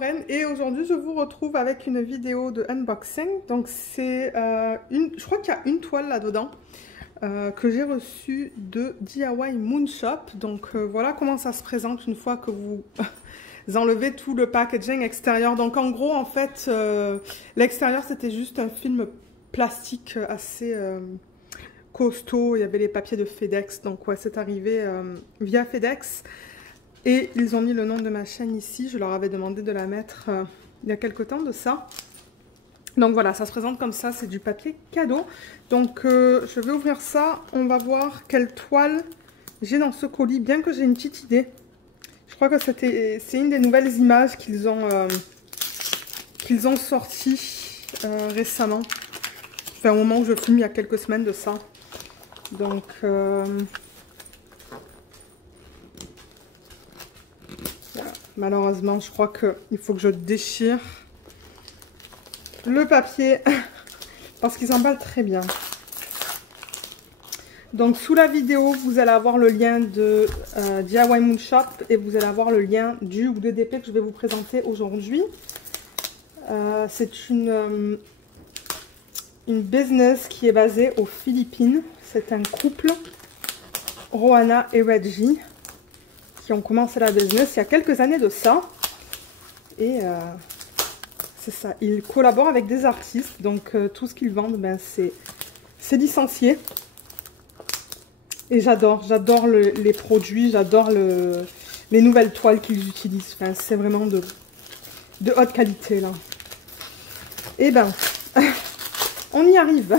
Lorraine et aujourd'hui je vous retrouve avec une vidéo de unboxing. Donc c'est je crois qu'il y a une toile là-dedans que j'ai reçue de DIY Moon Shop. Donc voilà comment ça se présente une fois que vous enlevez tout le packaging extérieur. Donc en gros en fait l'extérieur c'était juste un film plastique assez costaud. Il y avait les papiers de FedEx. Donc ouais, c'est arrivé via FedEx. Et ils ont mis le nom de ma chaîne ici. Je leur avais demandé de la mettre il y a quelque temps de ça. Donc voilà, ça se présente comme ça. C'est du papier cadeau. Donc je vais ouvrir ça. On va voir quelle toile j'ai dans ce colis. Bien que j'ai une petite idée. Je crois que c'est une des nouvelles images qu'ils ont sorties récemment. Enfin, au moment où je filme, il y a quelques semaines de ça. Donc... malheureusement, je crois qu'il faut que je déchire le papier parce qu'ils emballent très bien. Donc, sous la vidéo, vous allez avoir le lien de DIY Moon Shop et vous allez avoir le lien du ou de DP que je vais vous présenter aujourd'hui. C'est une business qui est basée aux Philippines. C'est un couple, Rohana et Reggie, qui ont commencé la business il y a quelques années de ça. Et c'est ça, ils collaborent avec des artistes, donc tout ce qu'ils vendent, ben, c'est licencié. Et j'adore les produits, j'adore les nouvelles toiles qu'ils utilisent. Enfin, c'est vraiment de haute qualité là. Et ben, on y arrive.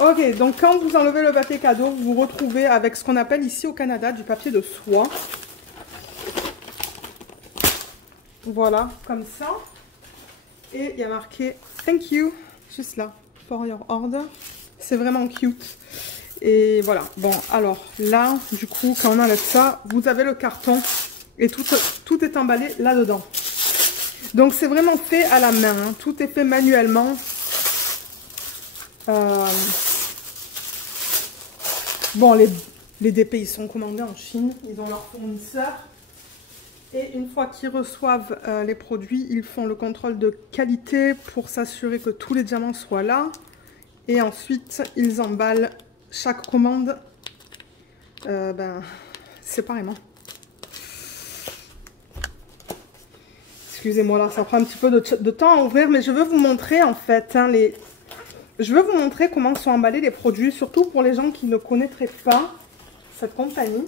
Ok, donc quand vous enlevez le papier cadeau, vous vous retrouvez avec ce qu'on appelle ici au Canada du papier de soie. Voilà, comme ça. Et il y a marqué « Thank you », juste là, « for your order ». C'est vraiment cute. Et voilà. Bon, alors là, du coup, quand on enlève ça, vous avez le carton et tout est emballé là-dedans. Donc, c'est vraiment fait à la main. Hein. Tout est fait manuellement. Bon, les DP, ils sont commandés en Chine. Ils ont leur fournisseur. Et une fois qu'ils reçoivent les produits, ils font le contrôle de qualité pour s'assurer que tous les diamants soient là. Et ensuite, ils emballent chaque commande séparément. Excusez-moi, là, ça prend un petit peu de temps à ouvrir, mais je veux vous montrer en fait, hein, je veux vous montrer comment sont emballés les produits, surtout pour les gens qui ne connaîtraient pas cette compagnie.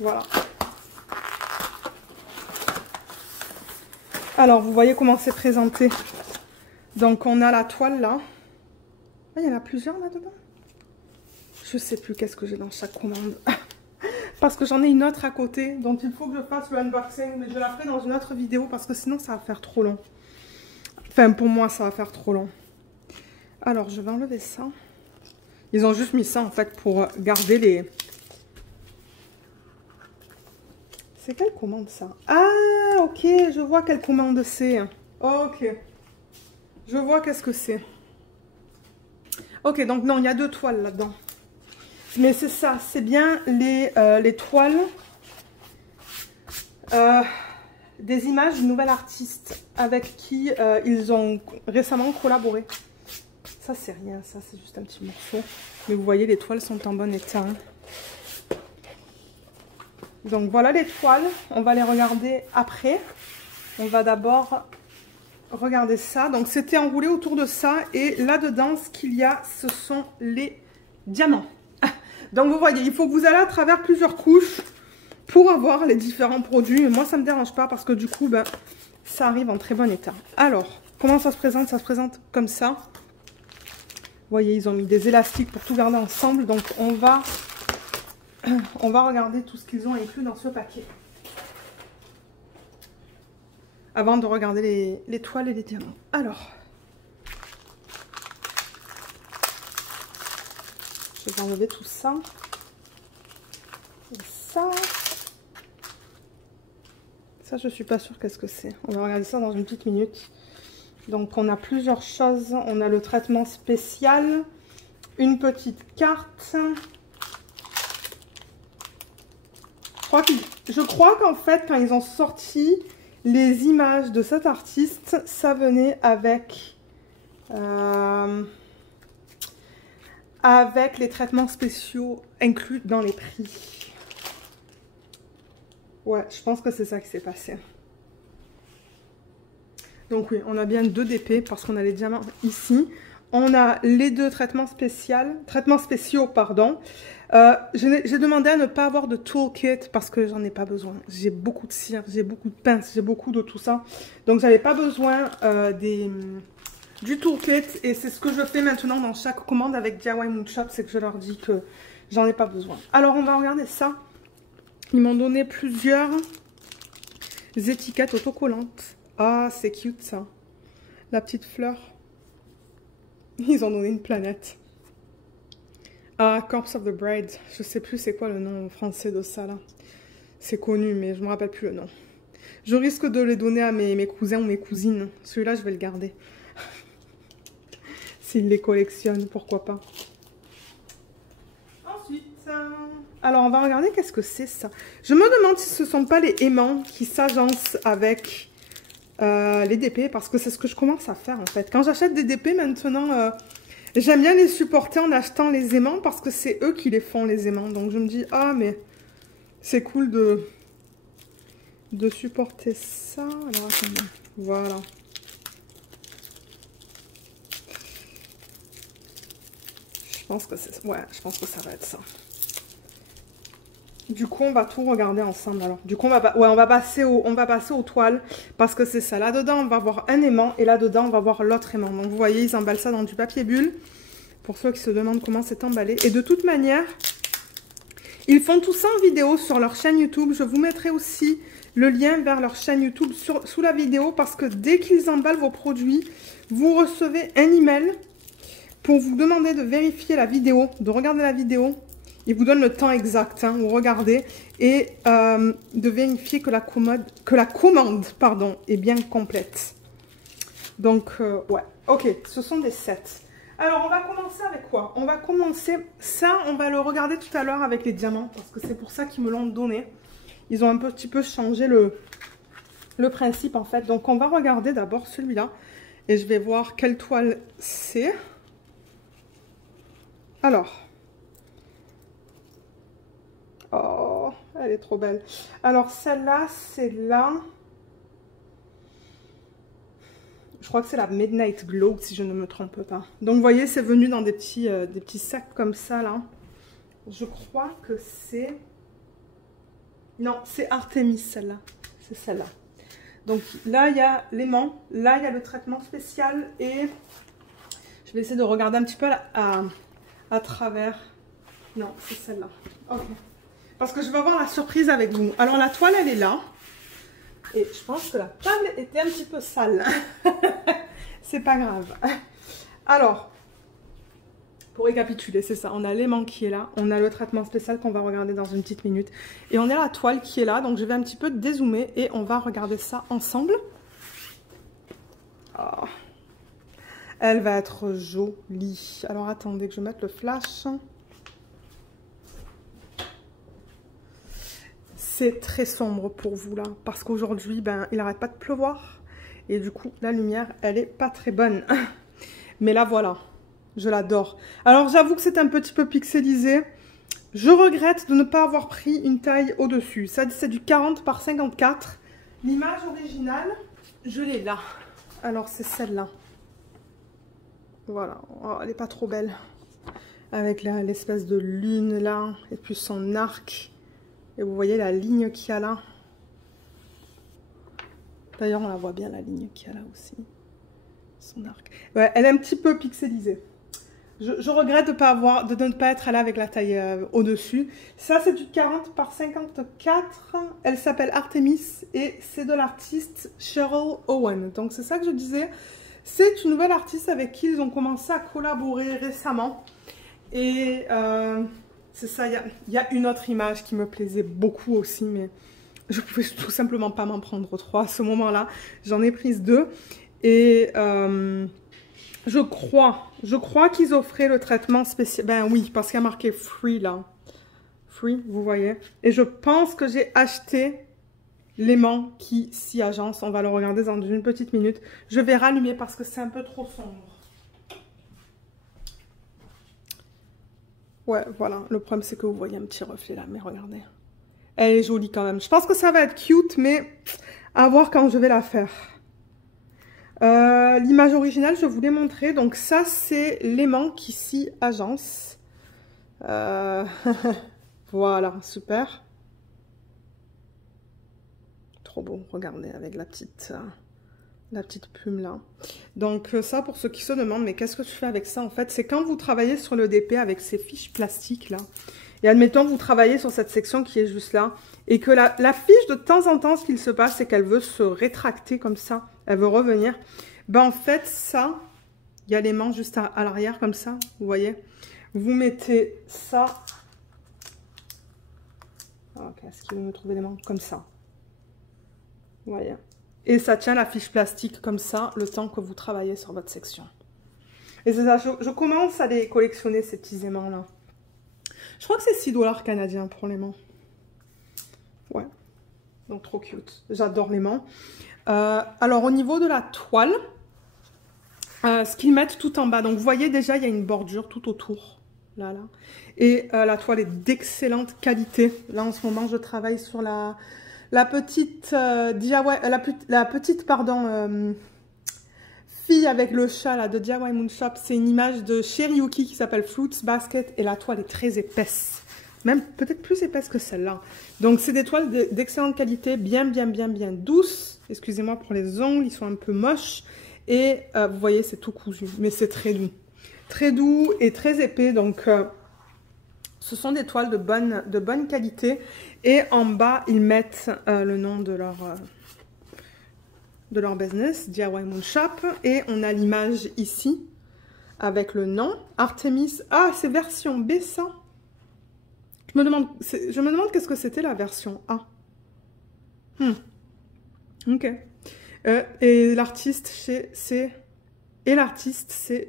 Voilà. Alors, vous voyez comment c'est présenté. Donc, on a la toile là. Ah, il y en a plusieurs là-dedans. Je sais plus qu'est-ce que j'ai dans chaque commande. Parce que j'en ai une autre à côté dont il faut que je fasse le unboxing. Mais je la ferai dans une autre vidéo parce que sinon, ça va faire trop long. Enfin, pour moi, ça va faire trop long. Alors, je vais enlever ça. Ils ont juste mis ça en fait pour garder les... C'est quelle commande ça? Ah, ok, je vois quelle commande c'est. Ok. Je vois qu'est-ce que c'est. Ok, donc non, il y a deux toiles là-dedans. Mais c'est ça, c'est bien les toiles des images d'une nouvelle artiste avec qui ils ont récemment collaboré. Ça, c'est rien, ça, c'est juste un petit morceau. Mais vous voyez, les toiles sont en bon état. Hein. Donc voilà les toiles, on va les regarder après. On va d'abord regarder ça. Donc c'était enroulé autour de ça et là-dedans ce qu'il y a ce sont les diamants. Donc vous voyez, il faut que vous allez à travers plusieurs couches pour avoir les différents produits. Et moi ça me dérange pas parce que du coup ben, ça arrive en très bon état. Alors comment ça se présente? Ça se présente comme ça. Vous voyez, ils ont mis des élastiques pour tout garder ensemble. Donc on va regarder tout ce qu'ils ont inclus dans ce paquet. Avant de regarder les toiles et les diamants. Alors, je vais enlever tout ça. Et ça. Ça, je suis pas sûre qu'est-ce que c'est. On va regarder ça dans une petite minute. Donc, on a plusieurs choses. On a le traitement spécial. Une petite carte. Je crois qu'en fait, quand ils ont sorti les images de cet artiste, ça venait avec les traitements spéciaux inclus dans les prix. Ouais, je pense que c'est ça qui s'est passé. Donc oui, on a bien 2 DP parce qu'on a les diamants ici. On a les 2 traitements spéciaux, pardon. J'ai demandé à ne pas avoir de toolkit parce que j'en ai pas besoin. J'ai beaucoup de cire, j'ai beaucoup de pinces, j'ai beaucoup de tout ça. Donc j'avais pas besoin du toolkit et c'est ce que je fais maintenant dans chaque commande avec DIY Moonshop, c'est que je leur dis que j'en ai pas besoin. Alors on va regarder ça. Ils m'ont donné plusieurs étiquettes autocollantes. Ah, c'est cute ça. La petite fleur. Ils ont donné une planète. Ah, Corpse of the Bride. Je sais plus c'est quoi le nom français de ça là. C'est connu mais je me rappelle plus le nom. Je risque de les donner à mes cousins ou mes cousines. Celui-là je vais le garder. S'ils les collectionnent, pourquoi pas. Ensuite, alors on va regarder qu'est-ce que c'est ça. Je me demande si ce ne sont pas les aimants qui s'agencent avec les DP parce que c'est ce que je commence à faire en fait. Quand j'achète des DP maintenant, j'aime bien les supporter en achetant les aimants parce que c'est eux qui les font les aimants. Donc je me dis, ah mais c'est cool de supporter ça. Alors attendez, voilà. Je pense que c'est, ouais, je pense que ça va être ça. Du coup, on va tout regarder ensemble. Alors, du coup, on va passer aux toiles parce que c'est ça. Là-dedans, on va avoir un aimant et là-dedans, on va avoir l'autre aimant. Donc, vous voyez, ils emballent ça dans du papier bulle pour ceux qui se demandent comment c'est emballé. Et de toute manière, ils font tout ça en vidéo sur leur chaîne YouTube. Je vous mettrai aussi le lien vers leur chaîne YouTube sous la vidéo parce que dès qu'ils emballent vos produits, vous recevez un email pour vous demander de vérifier la vidéo, de regarder la vidéo. Il vous donne le temps exact où regardez et de vérifier que la commande pardon, est bien complète. Donc, ouais. Ok, ce sont des sets. Alors, on va commencer avec quoi? On va commencer... Ça, on va le regarder tout à l'heure avec les diamants parce que c'est pour ça qu'ils me l'ont donné. Ils ont un petit peu changé le principe, en fait. Donc, on va regarder d'abord celui-là et je vais voir quelle toile c'est. Alors... Oh, elle est trop belle. Alors, celle-là, c'est là. Je crois que c'est la Midnight Glow, si je ne me trompe pas. Donc, vous voyez, c'est venu dans des petits sacs comme ça, là. Je crois que c'est... Non, c'est Artemis, celle-là. C'est celle-là. Donc, là, il y a l'aimant. Là, il y a le traitement spécial. Et je vais essayer de regarder un petit peu à travers. Non, c'est celle-là. Ok. Parce que je vais avoir la surprise avec vous. Alors, la toile, elle est là. Et je pense que la table était un petit peu sale. C'est pas grave. Alors, pour récapituler, c'est ça. On a l'aimant qui est là. On a le traitement spécial qu'on va regarder dans une petite minute. Et on a la toile qui est là. Donc, je vais un petit peu dézoomer et on va regarder ça ensemble. Oh. Elle va être jolie. Alors, attendez que je mette le flash. C'est très sombre pour vous là, parce qu'aujourd'hui, ben, il n'arrête pas de pleuvoir. Et du coup, la lumière, elle est pas très bonne. Mais là, voilà, je l'adore. Alors, j'avoue que c'est un petit peu pixelisé. Je regrette de ne pas avoir pris une taille au-dessus. Ça, c'est du 40 par 54. L'image originale, je l'ai là. Alors, c'est celle-là. Voilà, oh, elle n'est pas trop belle. Avec l'espèce de lune là, et puis son arc. Et vous voyez la ligne qu'il y a là. D'ailleurs, on la voit bien, la ligne qu'il y a là aussi. Son arc. Ouais, elle est un petit peu pixelisée. Je regrette de ne pas être allée avec la taille au-dessus. Ça, c'est du 40 par 54. Elle s'appelle Artemis et c'est de l'artiste Cheryl Owen. Donc, c'est ça que je disais. C'est une nouvelle artiste avec qui ils ont commencé à collaborer récemment. Et... c'est ça, il y a une autre image qui me plaisait beaucoup aussi, mais je pouvais tout simplement pas m'en prendre 3 à ce moment-là. J'en ai prise 2 et je crois qu'ils offraient le traitement spécial. Ben oui, parce qu'il y a marqué free là. free, vous voyez. Et je pense que j'ai acheté l'aimant qui s'y agence. On va le regarder dans une petite minute. Je vais rallumer parce que c'est un peu trop sombre. Ouais, voilà. Le problème, c'est que vous voyez un petit reflet là. Mais regardez. Elle est jolie quand même. Je pense que ça va être cute, mais à voir quand je vais la faire. L'image originale, je vous l'ai montré. Donc ça, c'est l'aimant qui s'y agence. Voilà, super. Trop beau, regardez, avec la petite plume là. Donc ça, pour ceux qui se demandent, mais qu'est-ce que tu fais avec ça en fait? C'est quand vous travaillez sur le DP avec ces fiches plastiques là. Et admettons, vous travaillez sur cette section qui est juste là. Et que la fiche, de temps en temps, ce qu'il se passe, c'est qu'elle veut se rétracter comme ça. Elle veut revenir. Ben en fait, ça, il y a l'aimant juste à l'arrière comme ça, vous voyez. Vous mettez ça. Ok, est-ce qu'il veut me trouver l'aimant comme ça? Vous voyez. Et ça tient la fiche plastique comme ça, le temps que vous travaillez sur votre section. Et c'est ça, je commence à les collectionner, ces petits aimants-là. Je crois que c'est 6 $ canadiens pour l'aimant. Ouais. Donc, trop cute. J'adore l'aimant. Alors, au niveau de la toile, ce qu'ils mettent tout en bas. Donc, vous voyez déjà, il y a une bordure tout autour. Là. Et la toile est d'excellente qualité. Là, en ce moment, je travaille sur la petite fille avec le chat là, de DIY Moon Shop. C'est une image de Cherryuki qui s'appelle Fruits Basket. Et la toile est très épaisse. Même peut-être plus épaisse que celle-là. Donc, c'est des toiles d'excellente qualité, bien douces. Excusez-moi pour les ongles, ils sont un peu moches. Et vous voyez, c'est tout cousu, mais c'est très doux. Très doux et très épais. Donc, ce sont des toiles de bonne qualité. Et en bas, ils mettent le nom de leur business, DIY Moon Shop. Et on a l'image ici, avec le nom. Artemis. Ah, c'est version B, ça. Je me demande qu'est-ce que c'était la version A. Ok. Et l'artiste, c'est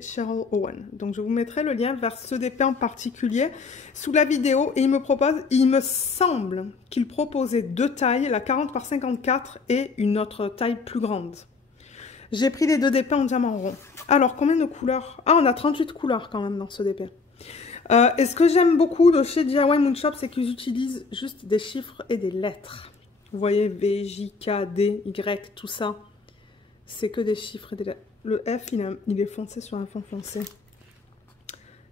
Cheryl Owen. Donc, je vous mettrai le lien vers ce DP en particulier sous la vidéo. Et il me semble qu'il proposait 2 tailles, la 40 par 54 et une autre taille plus grande. J'ai pris les 2 DP en diamant rond. Alors, combien de couleurs? Ah, on a 38 couleurs quand même dans ce DP. Et ce que j'aime beaucoup de chez DIY Moon Shop, c'est qu'ils utilisent juste des chiffres et des lettres. Vous voyez, V, J, K, D, Y, tout ça. C'est que des chiffres et des lettres. Le F, il est foncé sur un fond foncé.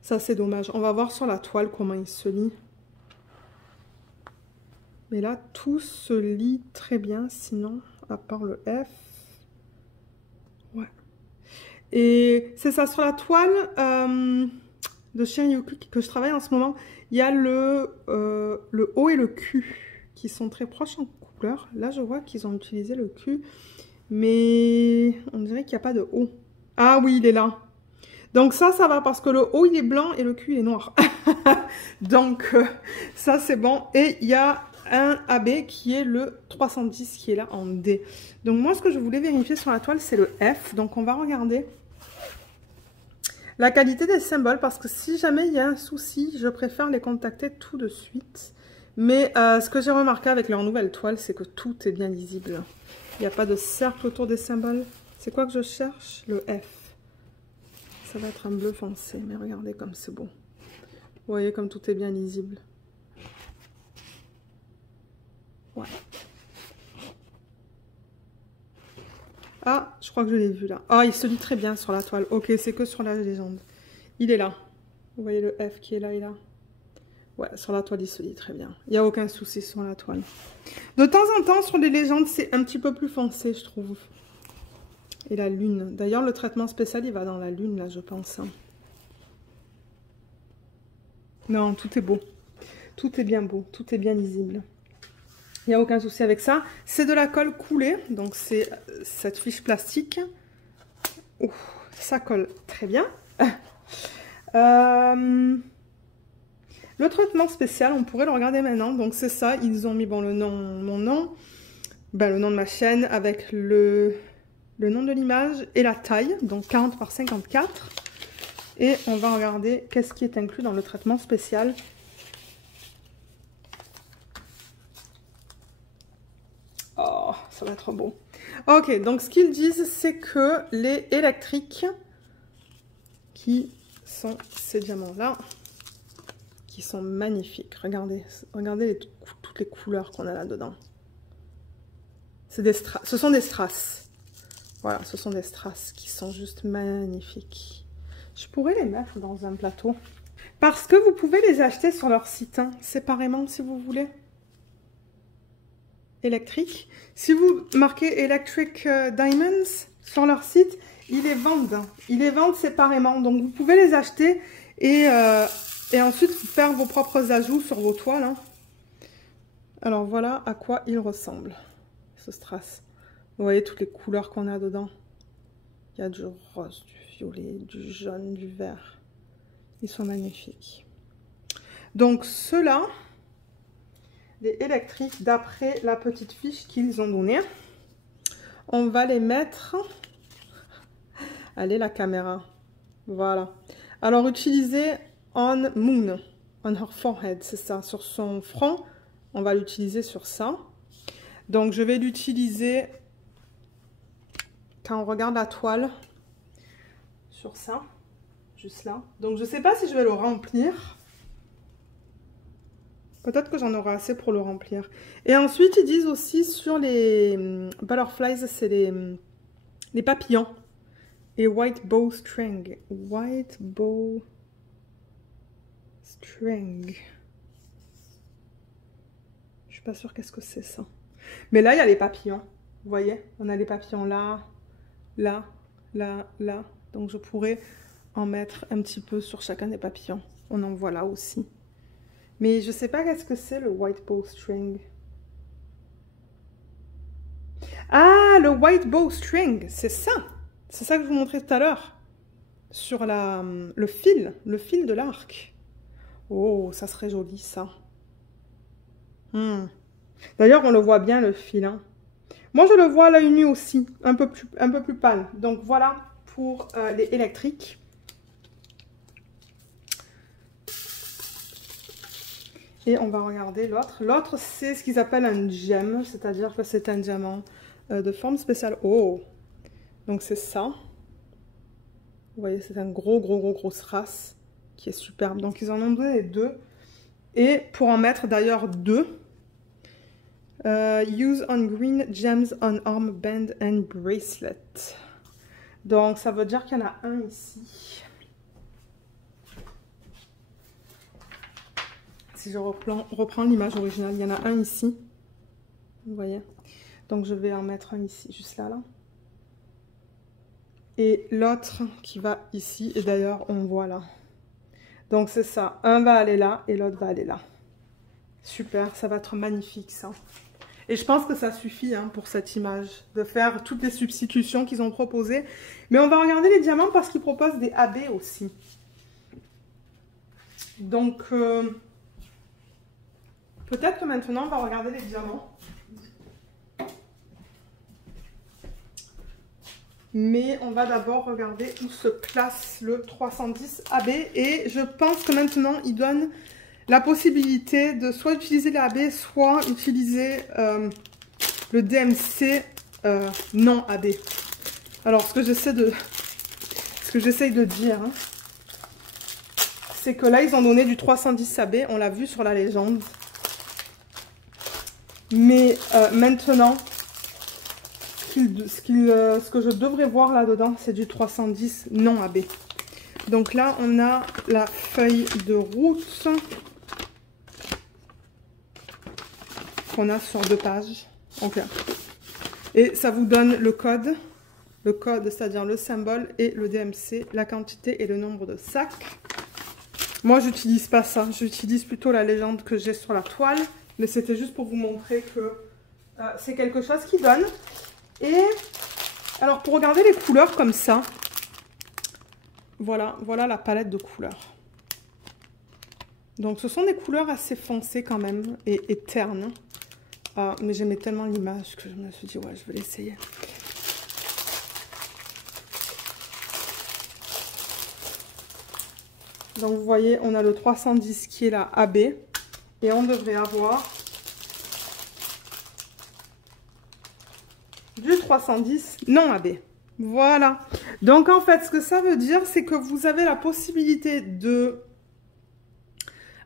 Ça, c'est dommage. On va voir sur la toile comment il se lit. Mais là, tout se lit très bien, sinon, à part le F. Ouais. Et c'est ça, sur la toile de Cherryuki que je travaille en ce moment, il y a le O et le Q qui sont très proches en couleur. Là, je vois qu'ils ont utilisé le Q, mais on dirait qu'il n'y a pas de O. Ah oui, il est là. Donc ça va parce que le O, il est blanc et le Q, il est noir. Donc, ça, c'est bon. Et il y a un AB qui est le 310 qui est là en D. Donc, moi, ce que je voulais vérifier sur la toile, c'est le F. Donc, on va regarder la qualité des symboles, parce que si jamais il y a un souci, je préfère les contacter tout de suite. Mais ce que j'ai remarqué avec leur nouvelle toile, c'est que tout est bien lisible. Il n'y a pas de cercle autour des symboles. C'est quoi que je cherche? Le F. Ça va être un bleu foncé, mais regardez comme c'est beau. Vous voyez comme tout est bien lisible. Ouais. Ah, je crois que je l'ai vu là. Ah, il se lit très bien sur la toile. Ok, c'est que sur la légende. Il est là. Vous voyez le F qui est là et là. Ouais, sur la toile, il se lit très bien. Il n'y a aucun souci sur la toile. De temps en temps, sur les légendes, c'est un petit peu plus foncé, je trouve. Et la lune. D'ailleurs, le traitement spécial, il va dans la lune, là, je pense. Non, tout est beau. Tout est bien beau. Tout est bien lisible. Il n'y a aucun souci avec ça. C'est de la colle coulée. Donc, c'est cette fiche plastique. Ouh, ça colle très bien. Le traitement spécial, on pourrait le regarder maintenant. Donc, c'est ça. Ils ont mis bon, le nom, mon nom, ben, le nom de ma chaîne avec le nom de l'image et la taille. Donc, 40 par 54. Et on va regarder qu'est-ce qui est inclus dans le traitement spécial. ça va être beau. Ok, donc ce qu'ils disent, c'est que les électriques, qui sont ces diamants-là, qui sont magnifiques. Regardez, regardez toutes les couleurs qu'on a là-dedans. Ce sont des strass. Voilà, ce sont des strass qui sont juste magnifiques. Je pourrais les mettre dans un plateau. Parce que vous pouvez les acheter sur leur site, hein, séparément si vous voulez. Électrique. Si vous marquez Electric Diamonds sur leur site, ils les vendent. Ils les vendent séparément. Donc vous pouvez les acheter et ensuite faire vos propres ajouts sur vos toiles. Hein. Alors voilà à quoi il ressemble, ce strass. Vous voyez toutes les couleurs qu'on a dedans. Il y a du rose, du violet, du jaune, du vert. Ils sont magnifiques. Donc ceux-là, les électriques, d'après la petite fiche qu'ils ont donnée, on va les mettre... Allez, la caméra. Voilà. Alors, utiliser on moon, on her forehead, c'est ça, sur son front. On va l'utiliser sur ça. Donc, je vais l'utiliser quand on regarde la toile sur ça, juste là. Donc, je ne sais pas si je vais le remplir. Peut-être que j'en aurai assez pour le remplir. Et ensuite, ils disent aussi sur les butterflies, c'est les papillons. Et white bow string. White bow string. Je suis pas sûre qu'est-ce que c'est ça. Mais là, il y a les papillons. Vous voyez, on a les papillons là, là, là, là. Donc, je pourrais en mettre un petit peu sur chacun des papillons. On en voit là aussi. Mais je sais pas qu'est-ce que c'est le white bow string. Ah, le white bow string, c'est ça. C'est ça que je vous montrais tout à l'heure. Sur le fil de l'arc. Oh, ça serait joli ça. D'ailleurs, on le voit bien le fil. Hein. Moi, je le vois à l'œil nu aussi, un peu plus pâle. Donc voilà pour les électriques. Et on va regarder l'autre. L'autre, c'est ce qu'ils appellent un gem, c'est-à-dire que c'est un diamant de forme spéciale. Oh! Donc c'est ça. Vous voyez, c'est un gros strass qui est superbe. Donc ils en ont donné deux. Et pour en mettre d'ailleurs deux, use on green gems on armband and bracelet. Donc ça veut dire qu'il y en a un ici. Si je reprends l'image originale, il y en a un ici. Vous voyez. Donc je vais en mettre un ici, juste là. Et l'autre qui va ici, et d'ailleurs on voit là. Donc c'est ça, un va aller là et l'autre va aller là. Super, ça va être magnifique ça. Et je pense que ça suffit hein, pour cette image, de faire toutes les substitutions qu'ils ont proposées. Mais on va regarder les diamants parce qu'ils proposent des AB aussi. Donc peut-être que maintenant on va regarder les diamants. Mais on va d'abord regarder où se place le 310 AB. Et je pense que maintenant, il donne la possibilité de soit utiliser l'AB, soit utiliser le DMC non AB. Alors, ce que j'essaie de dire, hein, c'est que là, ils ont donné du 310 AB. On l'a vu sur la légende. Mais maintenant... ce que je devrais voir là-dedans, c'est du 310 non AB. Donc là, on a la feuille de route qu'on a sur 2 pages. Okay. Et ça vous donne le code, c'est-à-dire le symbole et le DMC, la quantité et le nombre de sacs. Moi, j'utilise pas ça. J'utilise plutôt la légende que j'ai sur la toile. Mais c'était juste pour vous montrer que c'est quelque chose qui donne. Et alors pour regarder les couleurs comme ça, voilà la palette de couleurs. Donc ce sont des couleurs assez foncées quand même et ternes. Mais j'aimais tellement l'image que je me suis dit ouais je vais l'essayer. Donc vous voyez on a le 310 qui est là AB et on devrait avoir 310 non AB. Voilà. Donc en fait, ce que ça veut dire, c'est que vous avez la possibilité de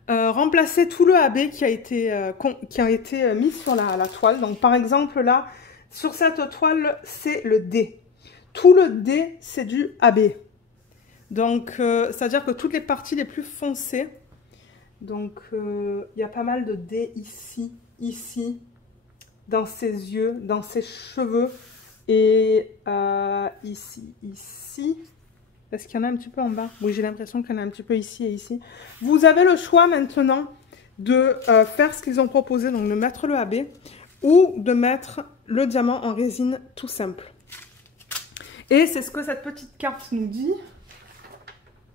remplacer tout le AB qui a été mis sur la toile. Donc par exemple là, sur cette toile, c'est le D. Tout le D, c'est du AB. Donc c'est-à-dire que toutes les parties les plus foncées, donc il y a pas mal de D ici, ici, dans ses yeux, dans ses cheveux. Et ici, ici, est-ce qu'il y en a un petit peu en bas? Oui, j'ai l'impression qu'il y en a un petit peu ici et ici. Vous avez le choix maintenant de faire ce qu'ils ont proposé, donc de mettre le AB ou de mettre le diamant en résine tout simple. Et c'est ce que cette petite carte nous dit,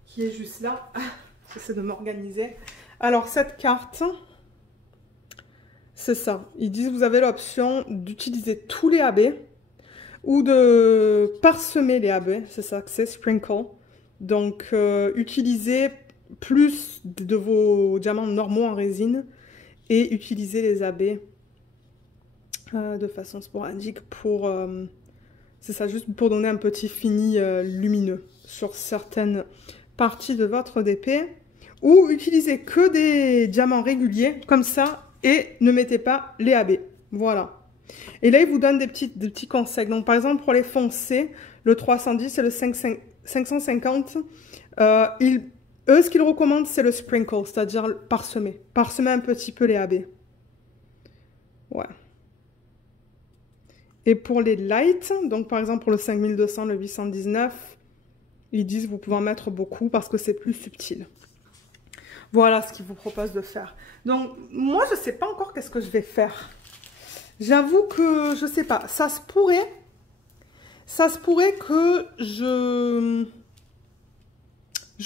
qui est juste là. J'essaie de m'organiser. Alors, cette carte, c'est ça. Ils disent que vous avez l'option d'utiliser tous les AB ou de parsemer les AB, c'est ça que c'est, sprinkle. Donc, utilisez plus de vos diamants normaux en résine et utilisez les AB de façon sporadique pour, c'est ça, juste pour donner un petit fini lumineux sur certaines parties de votre DP. Ou utilisez que des diamants réguliers, comme ça, et ne mettez pas les AB. Voilà. Et là, il vous donne des petits conseils. Donc, par exemple, pour les foncés, le 310 et le 550, eux, ce qu'ils recommandent, c'est le sprinkle, c'est-à-dire parsemer. Parsemer un petit peu les AB. Ouais. Et pour les lights, donc par exemple pour le 5200, le 819, ils disent que vous pouvez en mettre beaucoup parce que c'est plus subtil. Voilà ce qu'ils vous proposent de faire. Donc, moi, je ne sais pas encore qu'est-ce que je vais faire. J'avoue que, je ne sais pas, ça se pourrait que je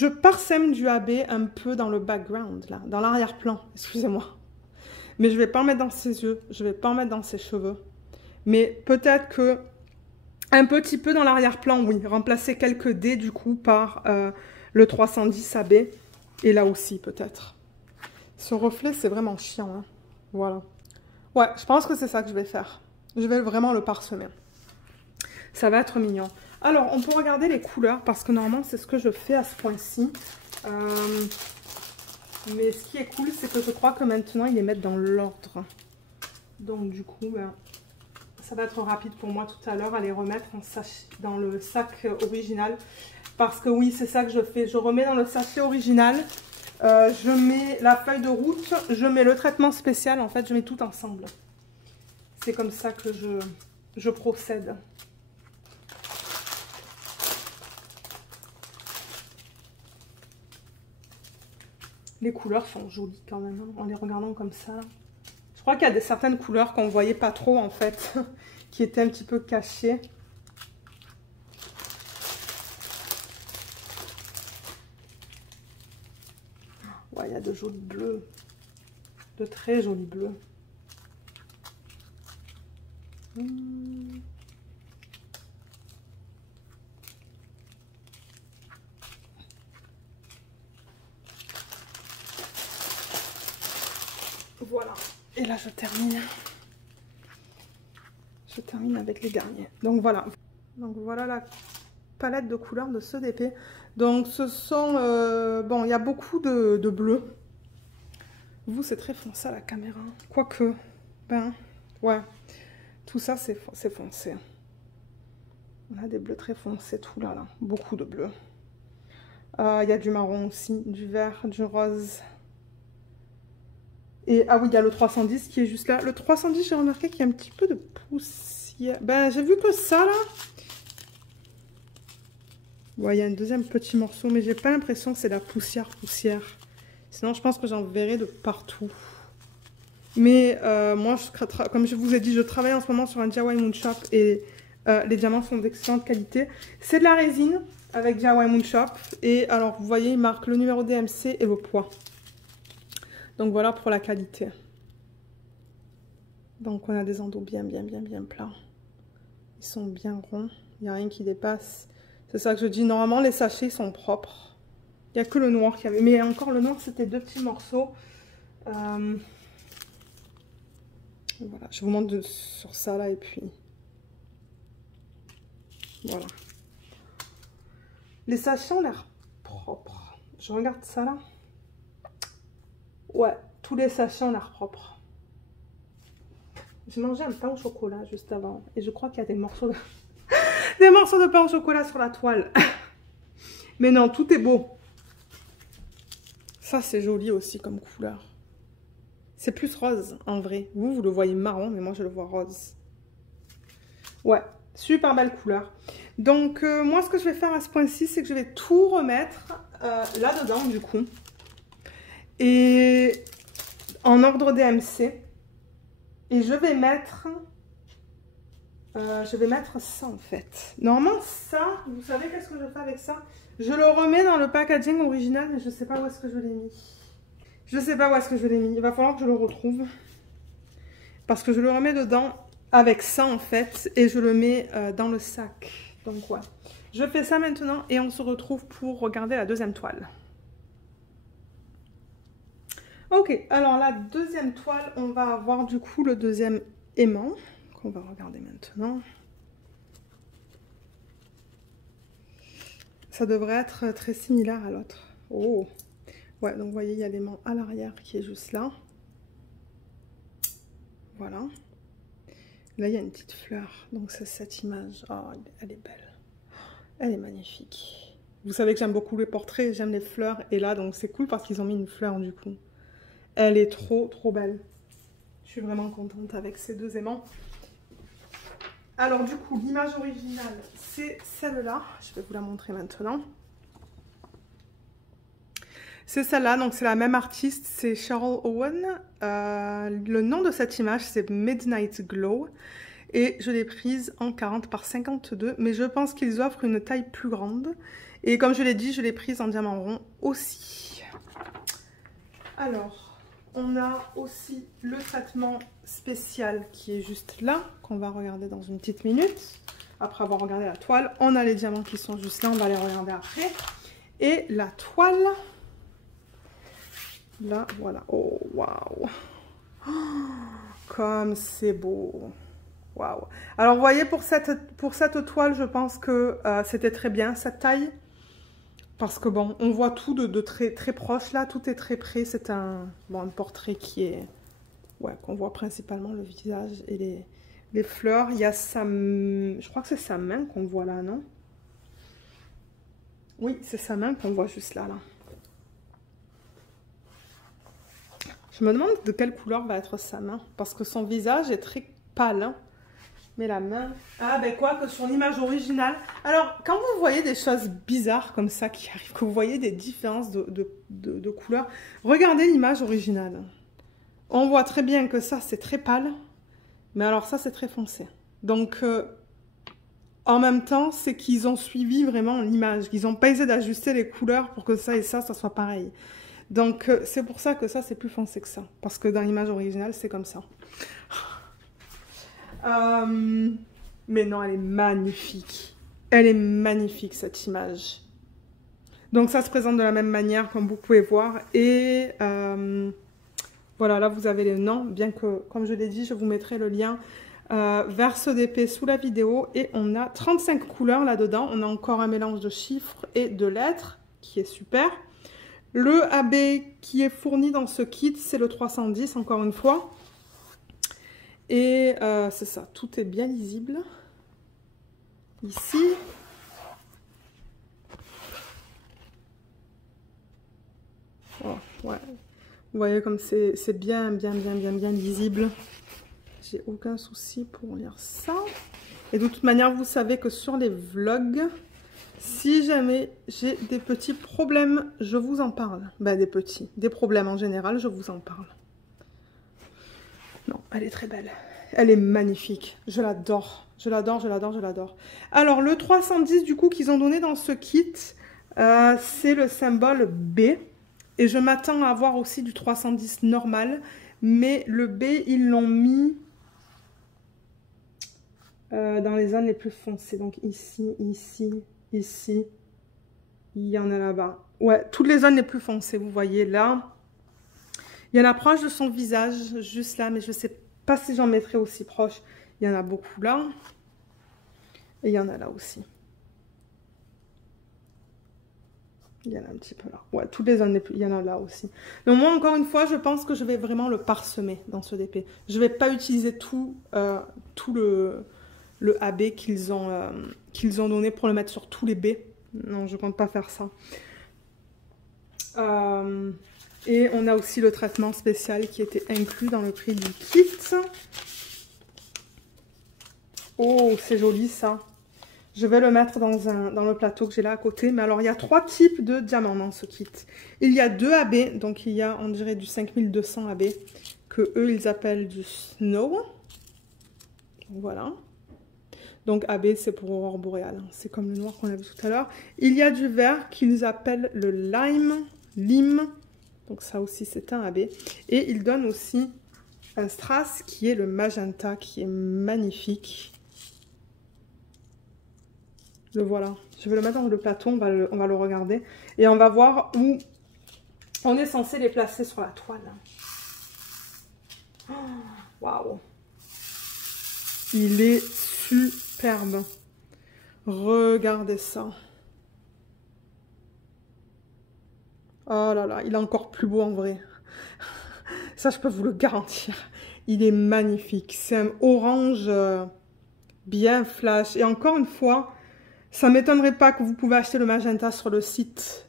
parsème du AB un peu dans le background, là, dans l'arrière-plan, excusez-moi. Mais je ne vais pas en mettre dans ses yeux, je ne vais pas en mettre dans ses cheveux. Mais peut-être que, un petit peu dans l'arrière-plan, oui, remplacer quelques dés, du coup, par le 310 AB. Et là aussi, peut-être. Ce reflet, c'est vraiment chiant, hein. Voilà. Ouais, je pense que c'est ça que je vais faire. Je vais vraiment le parsemer. Ça va être mignon. Alors, on peut regarder les couleurs, parce que normalement, c'est ce que je fais à ce point-ci. Mais ce qui est cool, c'est que je crois que maintenant, ils les mettent dans l'ordre. Donc, du coup, ben, ça va être rapide pour moi tout à l'heure à les remettre dans le sac original. Parce que oui, c'est ça que je fais. Je remets dans le sachet original. Je mets la feuille de route, je mets le traitement spécial, en fait, je mets tout ensemble. C'est comme ça que je procède. Les couleurs sont jolies quand même, hein, en les regardant comme ça. Je crois qu'il y a certaines couleurs qu'on ne voyait pas trop, en fait, qui étaient un petit peu cachées. Ouais, il y a de jolis bleus, de très jolis bleus. Voilà. Et là, je termine. Je termine avec les derniers. Donc voilà. Donc voilà la palette de couleurs de ce DP. Donc ce sont... bon, il y a beaucoup de bleu. Vous, c'est très foncé à la caméra. Quoique, ben, ouais. Tout ça, c'est foncé. On a des bleus très foncés, tout là, là. Beaucoup de bleus. Il y a du marron aussi, du vert, du rose. Et, ah oui, il y a le 310 qui est juste là. Le 310, j'ai remarqué qu'il y a un petit peu de poussière. Ben, j'ai vu que ça, là. Ouais, il y a un deuxième petit morceau, mais j'ai pas l'impression que c'est la poussière. Sinon, je pense que j'en verrai de partout. Mais moi, comme je vous ai dit, je travaille en ce moment sur un DIY Moonshop et les diamants sont d'excellente qualité. C'est de la résine avec DIY Moonshop. Et alors, vous voyez, il marque le numéro DMC et le poids. Donc voilà pour la qualité. Donc on a des endos bien plats. Ils sont bien ronds. Il n'y a rien qui dépasse. C'est ça que je dis. Normalement, les sachets sont propres. Il n'y a que le noir qui avait. Mais encore le noir, c'était deux petits morceaux. Voilà, je vous montre sur ça là et puis Voilà. Les sachets ont l'air propres. Je regarde ça là. Ouais, tous les sachets ont l'air propres. J'ai mangé un pain au chocolat juste avant. Et je crois qu'il y a des morceaux de... des morceaux de pain au chocolat sur la toile. Mais non, tout est beau. Ça, c'est joli aussi comme couleur. C'est plus rose, en vrai. Vous le voyez marron, mais moi, je le vois rose. Ouais, super belle couleur. Donc, moi, ce que je vais faire à ce point-ci, c'est que je vais tout remettre là-dedans, du coup. Et en ordre DMC. Et je vais mettre ça, en fait. Normalement, ça, vous savez qu'est-ce que je fais avec ça? Je le remets dans le packaging original, mais je ne sais pas où est-ce que je l'ai mis. Je ne sais pas où est-ce que je l'ai mis. Il va falloir que je le retrouve. Parce que je le remets dedans avec ça, en fait. Et je le mets dans le sac. Donc, ouais. Je fais ça maintenant et on se retrouve pour regarder la deuxième toile. Ok, alors la deuxième toile, on va avoir du coup le deuxième aimant. Qu'on va regarder maintenant. Ça devrait être très similaire à l'autre. Oh! Ouais, donc vous voyez, il y a l'aimant à l'arrière qui est juste là. Voilà. Là, il y a une petite fleur. Donc, c'est cette image. Oh, elle est belle. Elle est magnifique. Vous savez que j'aime beaucoup les portraits, j'aime les fleurs. Et là, donc, c'est cool parce qu'ils ont mis une fleur, du coup. Elle est trop, trop belle. Je suis vraiment contente avec ces deux aimants. Alors, du coup, l'image originale, c'est celle-là. Je vais vous la montrer maintenant. C'est celle-là, donc c'est la même artiste, c'est Cheryl Owen. Le nom de cette image, c'est Midnight Glow. Et je l'ai prise en 40 par 52, mais je pense qu'ils offrent une taille plus grande. Et comme je l'ai dit, je l'ai prise en diamant rond aussi. Alors, on a aussi le traitement spécial qui est juste là, qu'on va regarder dans une petite minute. Après avoir regardé la toile, on a les diamants qui sont juste là, on va les regarder après. Et la toile... Là, voilà. Oh, waouh! Oh, comme c'est beau! Waouh! Alors, vous voyez, pour cette toile, je pense que c'était très bien, cette taille. Parce que, bon, on voit tout de très, très proche, là. Tout est très près. C'est un portrait qui est... Ouais, qu'on voit principalement le visage et les fleurs. Il y a sa... Je crois que c'est sa main qu'on voit là, non? Oui, c'est sa main qu'on voit juste là, là. Je me demande de quelle couleur va être sa main. Parce que son visage est très pâle. Hein. Mais la main... Ah ben quoi que son image originale... Alors, quand vous voyez des choses bizarres comme ça qui arrivent, que vous voyez des différences de couleurs, regardez l'image originale. On voit très bien que ça, c'est très pâle. Mais alors ça, c'est très foncé. Donc, en même temps, c'est qu'ils ont suivi vraiment l'image. Ils n'ont pas essayé d'ajuster les couleurs pour que ça et ça soit pareil. Donc, c'est pour ça que ça, c'est plus foncé que ça. Parce que dans l'image originale, c'est comme ça. Mais non, elle est magnifique. Elle est magnifique, cette image. Donc, ça se présente de la même manière, comme vous pouvez voir. Et voilà, là, vous avez les noms. Bien que, comme je l'ai dit, je vous mettrai le lien vers ce DP sous la vidéo. Et on a 35 couleurs là-dedans. On a encore un mélange de chiffres et de lettres, qui est super. Le AB qui est fourni dans ce kit, c'est le 310, encore une fois. Et c'est ça, tout est bien lisible. Ici. Oh, ouais. Vous voyez comme c'est bien lisible. J'ai aucun souci pour lire ça. Et de toute manière, vous savez que sur les vlogs... Si jamais j'ai des petits problèmes, je vous en parle. Ben, des problèmes en général, je vous en parle. Non, elle est très belle. Elle est magnifique. Je l'adore. Je l'adore, je l'adore, je l'adore. Alors, le 310, du coup, qu'ils ont donné dans ce kit, c'est le symbole B. Et je m'attends à avoir aussi du 310 normal. Mais le B, ils l'ont mis dans les zones les plus foncées. Donc, ici, ici... Ici, il y en a là-bas. Ouais, toutes les zones les plus foncées, vous voyez là. Il y en a proche de son visage, juste là, mais je ne sais pas si j'en mettrai aussi proche. Il y en a beaucoup là. Et il y en a là aussi. Il y en a un petit peu là. Ouais, toutes les zones, il y en a là aussi. Mais moi, encore une fois, je pense que je vais vraiment le parsemer dans ce DP. Je ne vais pas utiliser tout le AB qu'ils ont donné pour le mettre sur tous les B. Non, je ne compte pas faire ça. Et on a aussi le traitement spécial qui était inclus dans le prix du kit. Oh, c'est joli ça. Je vais le mettre dans le plateau que j'ai là à côté. Mais alors, il y a 3 types de diamants dans ce kit. Il y a 2 AB. Donc, il y a, on dirait, du 5200 AB. Que eux, ils appellent du Snow. Voilà. Donc, AB, c'est pour Aurore Boréale. C'est comme le noir qu'on a vu tout à l'heure. Il y a du vert qu'ils appellent le Lime. Donc, ça aussi, c'est un AB. Et ils donnent aussi un strass qui est le magenta, qui est magnifique. Le voilà. Je vais le mettre dans le plateau, on va le regarder. Et on va voir où on est censé les placer sur la toile. Waouh! Il est superbe. Regardez ça. Oh là là, il est encore plus beau en vrai. Ça, je peux vous le garantir. Il est magnifique. C'est un orange bien flash. Et encore une fois... Ça ne m'étonnerait pas que vous pouvez acheter le magenta sur le site.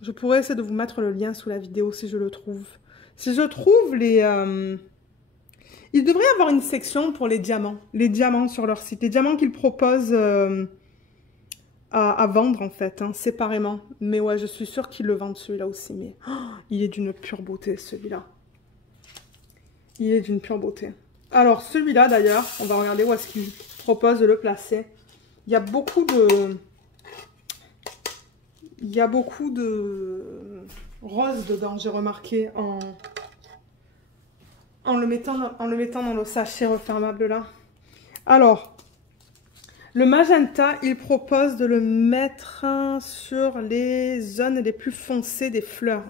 Je pourrais essayer de vous mettre le lien sous la vidéo si je le trouve. Si je trouve les... Il devrait y avoir une section pour les diamants. Les diamants sur leur site. Les diamants qu'ils proposent à vendre en fait, hein, séparément. Mais ouais, je suis sûre qu'ils le vendent celui-là aussi. Mais il est d'une pure beauté celui-là. Il est d'une pure beauté. Alors celui-là d'ailleurs, on va regarder où est-ce qu'ils proposent de le placer. Il y a beaucoup de rose dedans, j'ai remarqué en le mettant dans le sachet refermable là. Alors, le magenta, il propose de le mettre sur les zones les plus foncées des fleurs.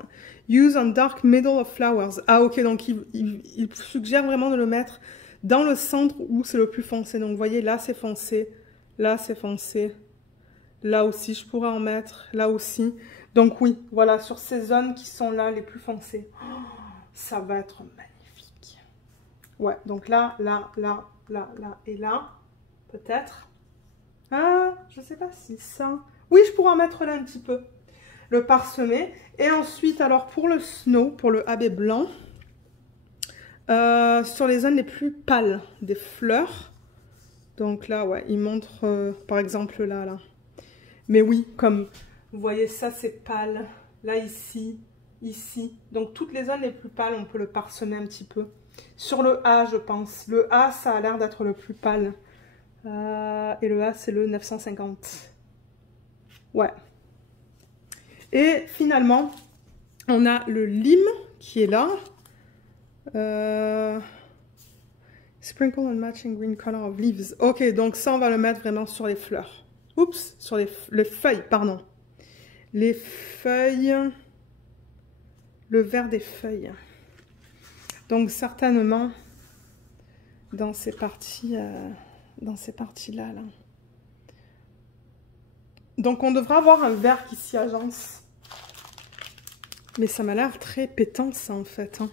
Use on dark middle of flowers. Ah ok, donc il suggère vraiment de le mettre dans le centre où c'est le plus foncé. Donc vous voyez, là c'est foncé. Là, c'est foncé. Là aussi, je pourrais en mettre. Là aussi. Donc oui, voilà, sur ces zones qui sont là, les plus foncées. Oh, ça va être magnifique. Ouais, donc là et là. Peut-être. Ah, je sais pas si ça... Oui, je pourrais en mettre là un petit peu. Le parsemer. Et ensuite, alors, pour le snow, pour le AB blanc, sur les zones les plus pâles des fleurs... Donc là, ouais, il montre, par exemple, là. Mais oui, comme vous voyez, ça, c'est pâle. Là, ici. Donc, toutes les zones les plus pâles, on peut le parsemer un petit peu. Sur le A, je pense. Le A, ça a l'air d'être le plus pâle. Et le A, c'est le 950. Ouais. Et finalement, on a le lime qui est là. Sprinkle and matching green color of leaves. Ok, donc ça, on va le mettre vraiment sur les fleurs. Oups, sur les feuilles, pardon. Les feuilles. Le vert des feuilles. Donc, certainement, dans ces parties... là. Donc, on devrait avoir un vert qui s'y agence. Mais ça m'a l'air très pétant, ça, en fait, hein.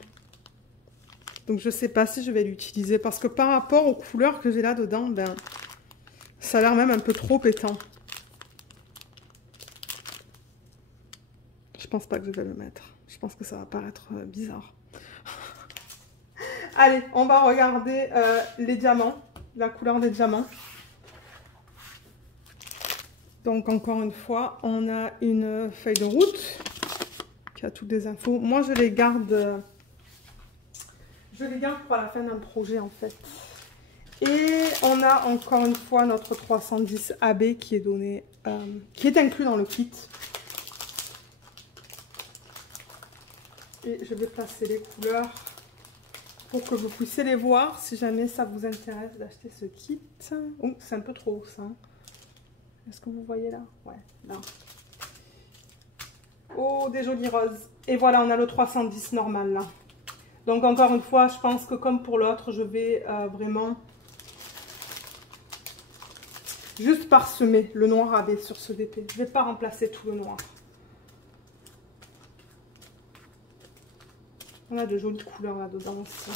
Donc, je ne sais pas si je vais l'utiliser. Parce que par rapport aux couleurs que j'ai là-dedans, ben, ça a l'air même un peu trop pétant. Je pense pas que je vais le mettre. Je pense que ça va paraître bizarre. Allez, on va regarder les diamants. La couleur des diamants. Donc, encore une fois, on a une feuille de route qui a toutes les infos. Moi, je les garde... pour la fin d'un projet en fait. Et on a encore une fois notre 310 AB qui est donné, qui est inclus dans le kit. Et je vais placer les couleurs pour que vous puissiez les voir si jamais ça vous intéresse d'acheter ce kit. Oh, c'est un peu trop haut ça. Est-ce que vous voyez là? Ouais, là. Oh, des jolis roses. Et voilà, on a le 310 normal là. Donc encore une fois, je pense que comme pour l'autre, je vais vraiment juste parsemer le noir AB sur ce DP. Je ne vais pas remplacer tout le noir. On a de jolies couleurs là-dedans aussi.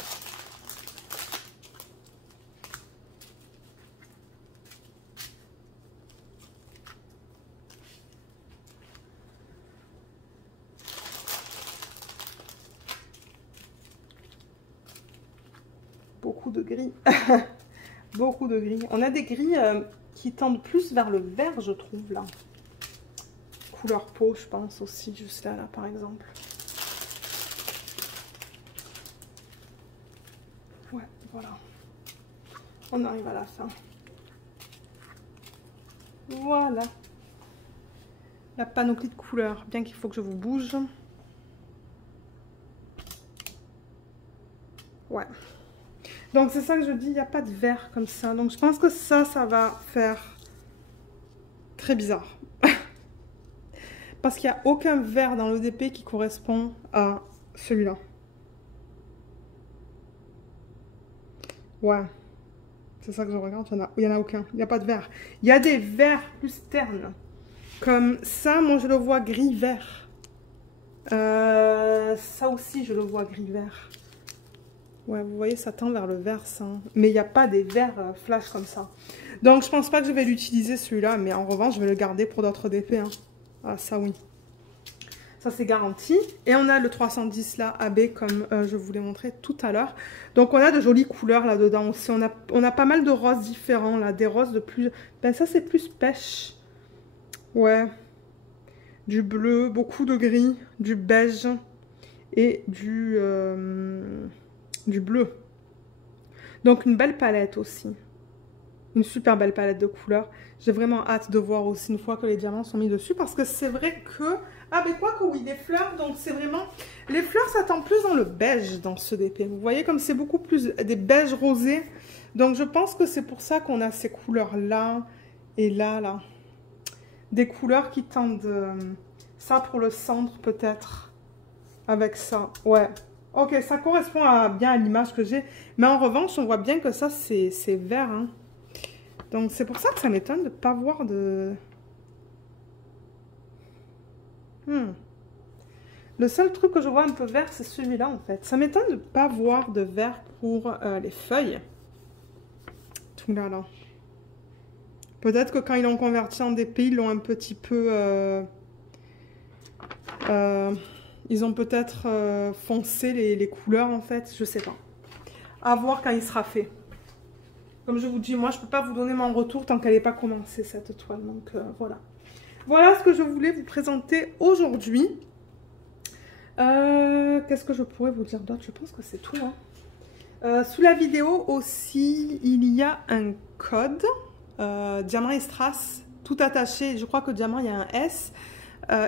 Beaucoup de gris. Beaucoup de gris. On a des gris qui tendent plus vers le vert, je trouve, là. Couleur peau, je pense aussi, juste là, par exemple. Ouais, voilà. On arrive à la fin. Voilà. La panoplie de couleurs, bien qu'il faut que je vous bouge. Ouais. Donc c'est ça que je dis, il n'y a pas de vert comme ça. Donc je pense que ça va faire très bizarre. Parce qu'il n'y a aucun vert dans l'EDP qui correspond à celui-là. Ouais. C'est ça que je regarde, il n'y en a aucun. Il n'y a pas de vert. Il y a des verts plus ternes. Comme ça, moi je le vois gris-vert. Ça aussi, je le vois gris-vert. Ouais, vous voyez, ça tend vers le vert, ça. Mais il n'y a pas des verts flash comme ça. Donc, je pense pas que je vais l'utiliser, celui-là. Mais en revanche, je vais le garder pour d'autres DP. Hein. Ah, ça, oui. Ça, c'est garanti. Et on a le 310, là, AB, comme je vous l'ai montré tout à l'heure. Donc, on a de jolies couleurs là-dedans aussi. On a pas mal de roses différents, là. Des roses de plus... Ben, ça, c'est plus pêche. Ouais. Du bleu, beaucoup de gris, du beige et du bleu. Donc une belle palette aussi. Une super belle palette de couleurs. J'ai vraiment hâte de voir aussi une fois que les diamants sont mis dessus. Parce que c'est vrai que... Ah mais quoi que oui, des fleurs. Donc c'est vraiment... Les fleurs, ça tend plus dans le beige dans ce DP. Vous voyez comme c'est beaucoup plus des beiges rosés. Donc je pense que c'est pour ça qu'on a ces couleurs-là et là, là. Des couleurs qui tendent... ça pour le centre peut-être. Avec ça. Ouais. Ok, ça correspond bien à l'image que j'ai. Mais en revanche, on voit bien que ça, c'est vert. Hein. Donc, c'est pour ça que ça m'étonne de ne pas voir de... Le seul truc que je vois un peu vert, c'est celui-là, en fait. Ça m'étonne de ne pas voir de vert pour les feuilles. Tout là, là. Peut-être que quand ils l'ont converti en DP, ils l'ont un petit peu... ils ont peut-être foncé les couleurs, en fait. Je sais pas. À voir quand il sera fait. Comme je vous dis, moi, je ne peux pas vous donner mon retour tant qu'elle n'est pas commencée, cette toile. Donc, voilà. Voilà ce que je voulais vous présenter aujourd'hui. Qu'est-ce que je pourrais vous dire d'autre? Je pense que c'est tout. Hein. Sous la vidéo aussi, il y a un code. Diamant et Strass, tout attaché. Je crois que Diamant, il y a un S.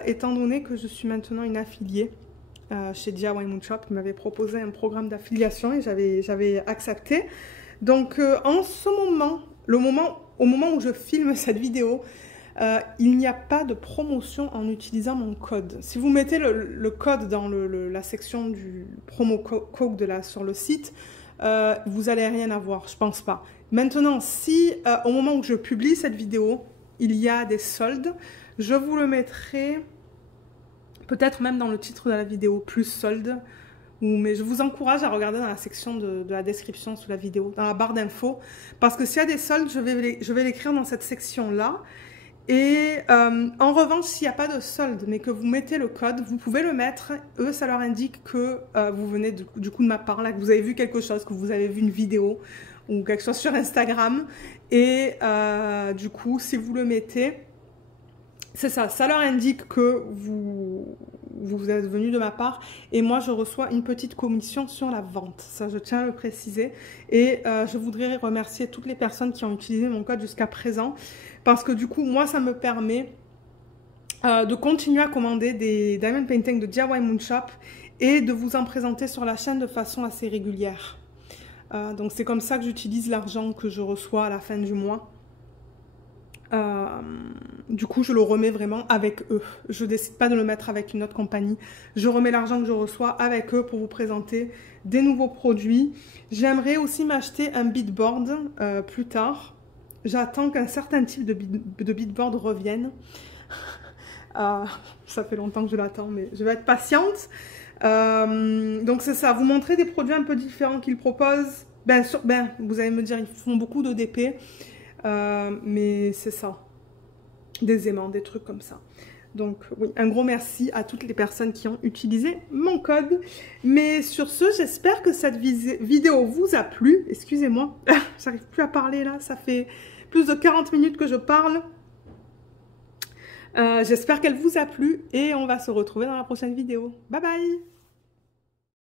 Étant donné que je suis maintenant une affiliée chez DIY Moonshop, ils m'avaient proposé un programme d'affiliation et j'avais accepté. Donc en ce moment, au moment où je filme cette vidéo, il n'y a pas de promotion en utilisant mon code. Si vous mettez le code dans la section du promo code sur le site, vous n'allez rien avoir, je pense pas. Maintenant, si au moment où je publie cette vidéo, il y a des soldes, je vous le mettrai peut-être même dans le titre de la vidéo, plus solde. Mais je vous encourage à regarder dans la section de la description sous la vidéo, dans la barre d'infos. Parce que s'il y a des soldes, je vais l'écrire dans cette section-là. Et en revanche, s'il n'y a pas de solde, mais que vous mettez le code, vous pouvez le mettre. Eux, ça leur indique que vous venez du coup de ma part, là, que vous avez vu quelque chose, que vous avez vu une vidéo ou quelque chose sur Instagram. Et du coup, si vous le mettez... C'est ça, ça leur indique que vous êtes venu de ma part et moi je reçois une petite commission sur la vente. Ça, je tiens à le préciser. Et je voudrais remercier toutes les personnes qui ont utilisé mon code jusqu'à présent parce que du coup, moi, ça me permet de continuer à commander des diamond paintings de DIY Moonshop et de vous en présenter sur la chaîne de façon assez régulière. Donc, c'est comme ça que j'utilise l'argent que je reçois à la fin du mois. Du coup, je le remets vraiment avec eux. Je décide pas de le mettre avec une autre compagnie. Je remets l'argent que je reçois avec eux pour vous présenter des nouveaux produits. J'aimerais aussi m'acheter un beadboard plus tard. J'attends qu'un certain type de beadboard revienne. Ça fait longtemps que je l'attends, mais je vais être patiente. Donc c'est ça, vous montrer des produits un peu différents qu'ils proposent. Vous allez me dire, ils font beaucoup d'ODP, mais c'est ça. Des aimants, des trucs comme ça. Donc oui, un gros merci à toutes les personnes qui ont utilisé mon code. Mais sur ce, j'espère que cette vidéo vous a plu. Excusez-moi, j'arrive plus à parler là, ça fait plus de 40 minutes que je parle. J'espère qu'elle vous a plu et on va se retrouver dans la prochaine vidéo. Bye bye!